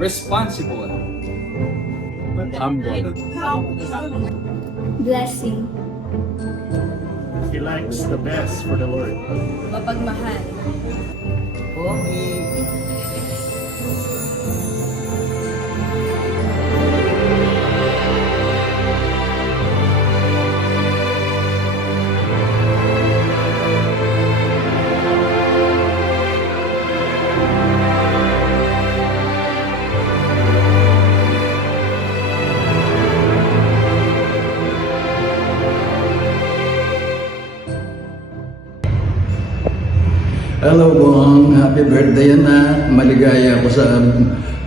responsible, humble, Blessing. He likes the best for the Lord. Mapagmahal. Hello, Bong. Happy birthday, anak. Maligaya ako sa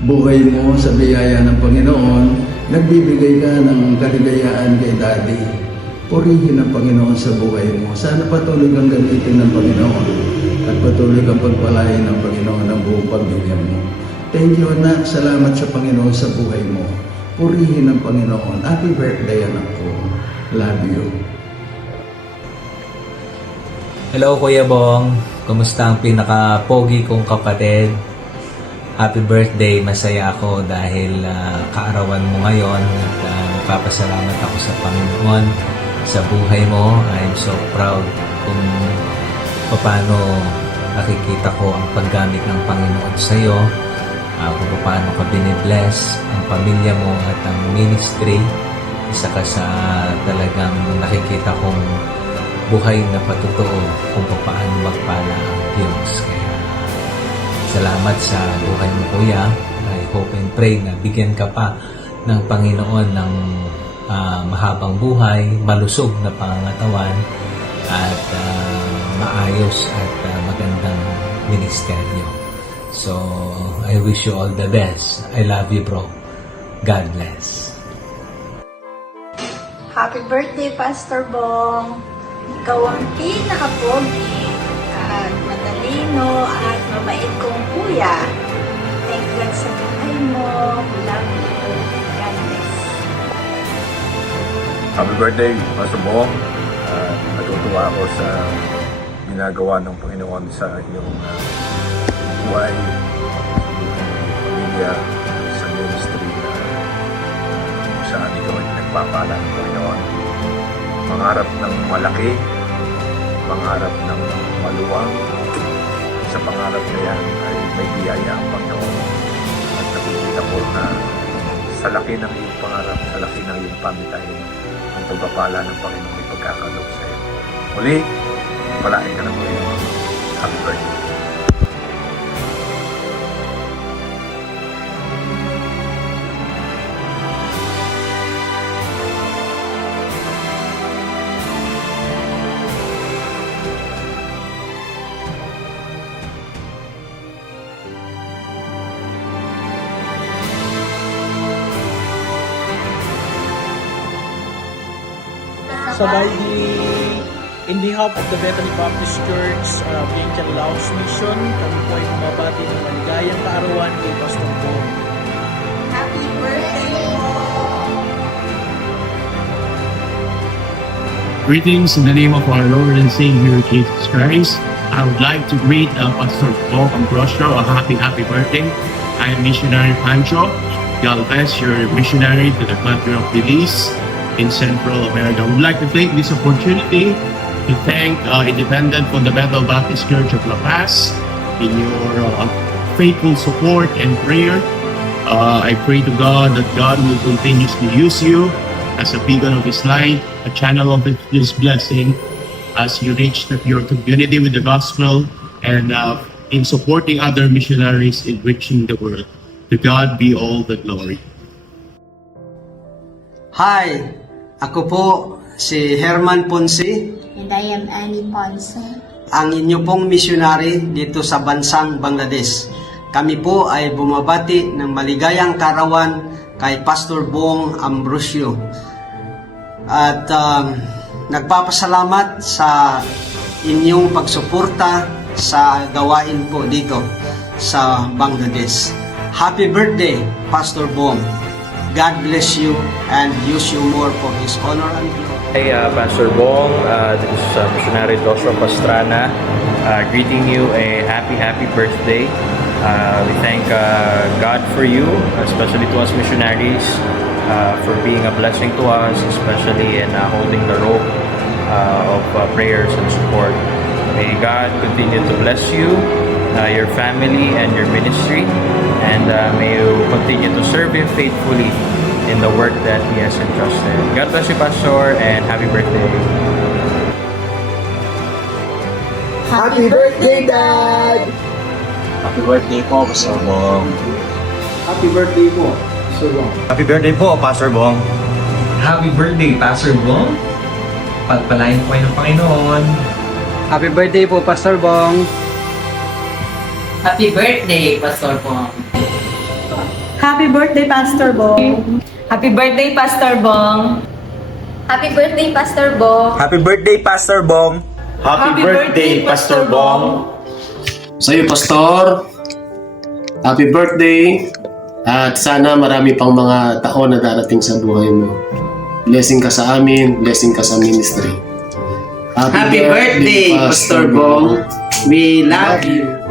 buhay mo, sa biyaya ng Panginoon. Nagbibigay ka ng kaligayaan kay Daddy. Purihin ang Panginoon sa buhay mo. Sana patuloy kang gamitin ng Panginoon at patuloy kang pagpalain ng Panginoon ang buong pamilya mo. Thank you, anak. Salamat sa Panginoon sa buhay mo. Purihin ang Panginoon. Happy birthday, anak ko. Love you. Hello Kuya Bong, kumusta ang pinaka-pogi kong kapatid? Happy birthday, masaya ako dahil kaarawan mo ngayon at nagpapasalamat ako sa Panginoon sa buhay mo. I'm so proud kung paano nakikita ko ang paggamit ng Panginoon sa iyo, kung paano ka binibless ang pamilya mo at ang ministry. Isa ka sa talagang nakikita kong buhay na patotoo kung paano magpala ang Diyos. Kaya salamat sa buhay mo, Kuya. I hope and pray na bigyan ka pa ng Panginoon ng mahabang buhay, malusog na pangangatawan at maayos at magandang ministeryo. So, I wish you all the best. I love you, bro. God bless. Happy birthday, Pastor Bong! Ikaw ang pinaka-pogi at matalino at mabait kong kuya. Thank God sa buhay mo. Love you. God bless. Happy birthday, Pastor Bong. Natutuwa ako sa ginagawa ng Panginoon sa iyong buhay, pamilya, sa ministry na kung saan ikaw ay nagpapala ng Panginoon. Mangarap ng malaki, mangarap ng maluwang. Sa pangarap na yan ay may biyaya ang Panginoon. At nakikita ko na sa laki ng iyong pangarap, sa laki ng iyong pamitahin, ang pagpapala ng Panginoon ay pagkakalog sa iyo. Muli, palain ka ng Panginoon. Happy birthday. Sabay in behalf of the Bethany Baptist Church, Vientiane Laos Mission, kami po ay bumabati ng maligayang kaarawan kay Pastor Bong. Happy birthday, Greetings in the name of our Lord and Savior Jesus Christ. I would like to greet Pastor Bong Ambrosio a happy birthday. I am missionary Pancho. God bless your missionary to the country of Belize in Central America. I would like to take this opportunity to thank Independent Fundamental Baptist Church of La Paz in your faithful support and prayer. I pray to God that God will continuously use you as a beacon of His light, a channel of His blessing as you reach your community with the gospel and in supporting other missionaries in reaching the world. To God be all the glory. Hi, ako po si Herman Ponce, And I am Annie Ponce. ang inyo pong missionary dito sa bansang Bangladesh. Kami po ay bumabati ng maligayang kaarawan kay Pastor Bong Ambrosio. At nagpapasalamat sa inyong pagsuporta sa gawain po dito sa Bangladesh. Happy birthday, Pastor Bong. God bless you and use you more for His honor and glory. Hey, Pastor Bong, this is Missionary Joshua Pastrana, greeting you a happy birthday. We thank God for you, especially to us missionaries, for being a blessing to us, especially in holding the rope of prayers and support. May God continue to bless you, your family, and your ministry, and may you continue to serve Him faithfully in the work that He has entrusted. God bless you, Pastor, and happy birthday. Happy birthday, Dad! Happy birthday po, Pastor Bong. Happy birthday po, Sir Ron. Happy birthday po, Pastor Bong. Happy birthday, Pastor Bong. Pagpalain po kayo ng Panginoon. Happy birthday po, Pastor Bong. Happy birthday, Pastor Bong. Happy birthday, Pastor Bong. Happy birthday, Pastor Bong. Happy birthday, Pastor Bong. Happy birthday, Pastor Bong. Happy birthday, Pastor Bong. Sa iyo, Pastor, happy birthday at sana marami pang mga taon na darating sa buhay mo. Blessing ka sa amin, blessing ka sa ministry. Happy birthday, Pastor Bong. We love you.